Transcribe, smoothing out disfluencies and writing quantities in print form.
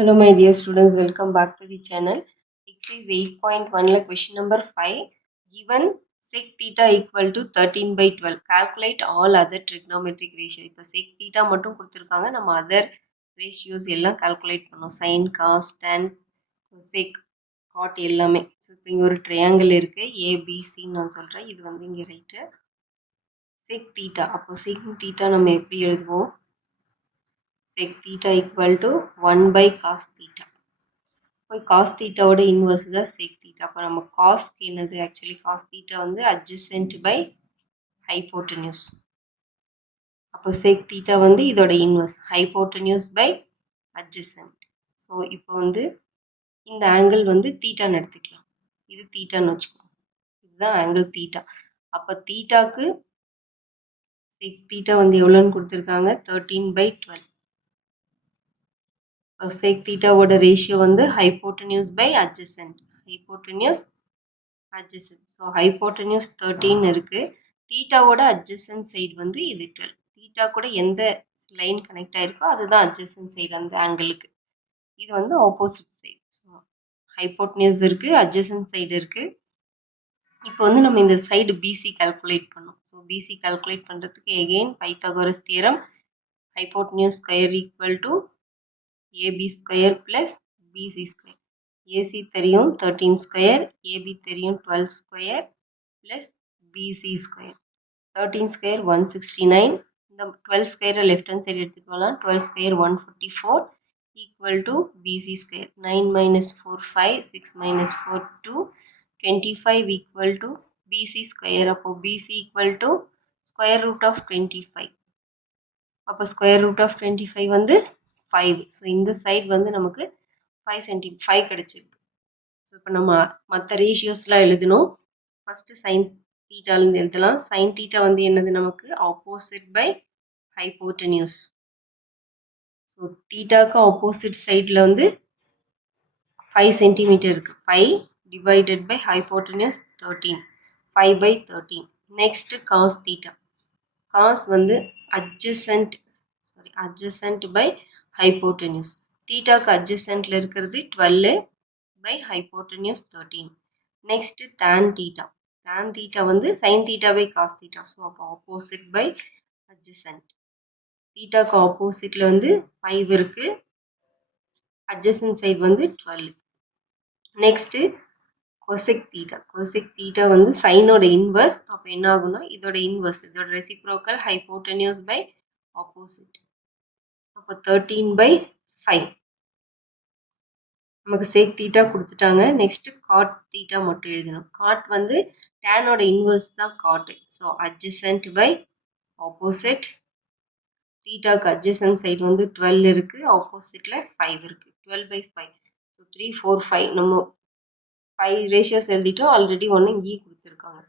Hello my dear students, welcome back to the channel. Exercise 8.1 question number 5. Given sec theta equal to 13 by 12. Calculate all other trigonometric ratio. இப்போ sec theta மட்டும் கொடுத்திருக்காங்க. நம்ம other ratios எல்லாம் calculate பண்ணோம். Sin, cos, tan, cosec, cot எல்லாமே. So இப்போ இங்கே ஒரு triangle இருக்கு. ABC நான் சொல்கிறேன். இது வந்து இங்கே ரைட்டு. sec theta. அப்போ sec theta நம்ம எப்படி எழுதுவோம்? Sec theta equal to 1 by cos theta. இப்போ cos theta ஓட இன்வர்ஸ் தான் sec theta. அப்போ நம்ம cos என்னது ஆக்சுவலி cos theta வந்து adjacent by hypotenuse. அப்போ sec theta வந்து இதோட inverse hypotenuse by adjacent. So இப்போ வந்து இந்த ஆங்கிள் வந்து தீட்டான்னு எடுத்துக்கலாம். இது தீட்டான்னு வச்சுக்கோங்க. இதுதான் ஆங்கிள் தீட்டா. அப்போ தீட்டாக்கு sec theta வந்து எவ்வளோன்னு கொடுத்துருக்காங்க 13 by 12. sec theta ஓட ரேஷியோ வந்து hypotenuse by adjacent. hypotenuse adjacent. So hypotenuse 13 இருக்கு. தீட்டாவோட adjacent சைடு வந்து இது 12. தீட்டா கூட எந்த லைன் கனெக்ட் ஆயிருக்கோ அதுதான் adjacent சைடு அந்த ஆங்கிளுக்கு. இது வந்து ஆப்போசிட் சைடு. ஸோ hypotenuse இருக்கு, adjacent சைடு இருக்கு. இப்போ வந்து நம்ம இந்த சைடு BC கால்குலேட் பண்ணோம். ஸோ BC கால்குலேட் பண்ணுறதுக்கு again Pythagoras theorem hypotenuse square equal to AB square plus BC square. AC தெரியும் 13 ஸ்கொயர், AB தெரியும் 12 square plus BC square. 13 square 169. இந்த 12 ஸ்கொயரை லெஃப்ட் ஹேண்ட் சைடு எடுத்துட்டு வரலாம். 12 square 144 equal to BC square. 9 minus 4 5, 6 minus 4 2, 25 equal to BC square. அப்போ BC equal to square root of 25. அப்போ square root of 25 வந்து 5. So இந்த side வந்து நமக்கு 5 கிடைச்சிருக்கு. ஸோ இப்போ நம்ம மற்ற ரேஷியோஸ்லாம் எழுதணும். ஃபஸ்ட்டு சைன் தீட்டாலேருந்து எழுதலாம். சைன் தீட்டா வந்து என்னது நமக்கு ஆப்போசிட் பை ஹைப்போட்டனியூஸ். ஸோ தீட்டாக்கு ஆப்போசிட் சைடில் வந்து 5 சென்டிமீட்டர் இருக்குது. 5 divided by hypotenuse 13. 5 by 13. Next cos theta. Cos வந்து adjacent பை ஹைப்போட்டனியூஸ். தீட்டாக்கு அட்ஜசன்ட்ல இருக்கிறது 12 by hypotenuse 13. Next tan theta. tan theta வந்து sin theta by cos theta. So அப்போ ஆப்போசிட் பை அட்ஜசன்ட். தீட்டாக்கு ஆப்போசிட்ல வந்து 5 இருக்கு. அட்ஜசன்ட் சைடு வந்து 12. Next cosec theta. Cosec theta வந்து சைனோட இன்வர்ஸ். அப்போ என்ன ஆகும்னா இதோட இன்வர்ஸ், இதோட ரெசிப்ரோக்கல் ஹைப்போட்டனியூஸ் பை ஆப்போசிட். அப்போ 13 by 5. நமக்கு சேக் தீட்டா கொடுத்துட்டாங்க. நெக்ஸ்ட் காட் தீட்டா மட்டும் எழுதணும். காட் வந்து டேனோட இன்வர்ஸ் தான் cot. So adjacent by opposite. தீட்டாக்கு அட்ஜசன்ட் சைடு வந்து 12 இருக்கு, ஆப்போசிட்ல 5 இருக்கு. 12 by 5. ஸோ 3 4 5 நம்ம 5 ரேஷியோஸ் எழுதிட்டோம். ஆல்ரெடி ஒன்று இங்கேயே கொடுத்துருக்காங்க.